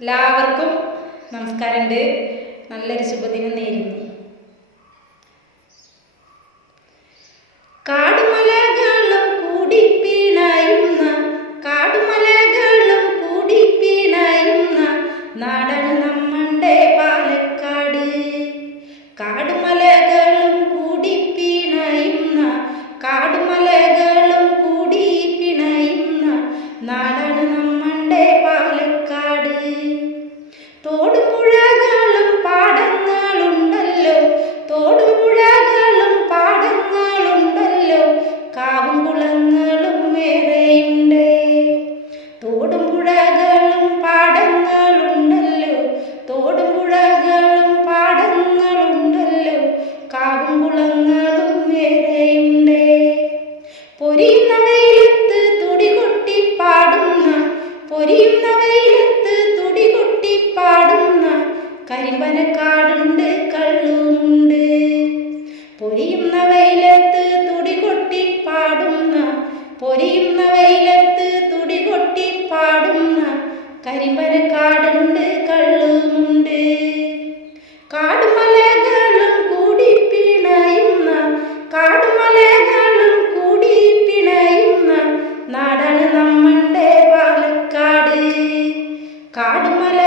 എല്ലാവർക്കും നമസ്കാരമുണ്ട്. നല്ലൊരു ശുഭദിനം നേരുന്നു. കാടുമലകളും കൂടി പിണയുന്ന നാടാണ് നമ്മളുടെ പാലക്കാട്. കാടുമലകളും കൂടി പിണയുന്ന നാടാണ് നമ്മളുടെ പാലക്കാട്. തോടുപുഴകളും പാടങ്ങളുണ്ടല്ലോ, കാവും കുളങ്ങളും വേറെയുണ്ട്. തോടും പുഴകളും പാടങ്ങളുണ്ടല്ലോ, കാവും കുളങ്ങളും വേറെയുണ്ട്. പൊരിയുന്ന വെയിലത്ത് തുടികൊട്ടി പാടുന്ന കരിമ്പനക്കാടുണ്ട്, കള്ളുമുണ്ട്. പൊരിയുന്ന വെയിലത്ത് തുടികൊട്ടി പാടുന്ന കരിമ്പനക്കാടുണ്ട്, കള്ളുമുണ്ട്. കാടുമലകളും കൂടി പിണയുന്ന നാടാണ് നമ്മളുടെ പാലക്കാട്. കാടുമല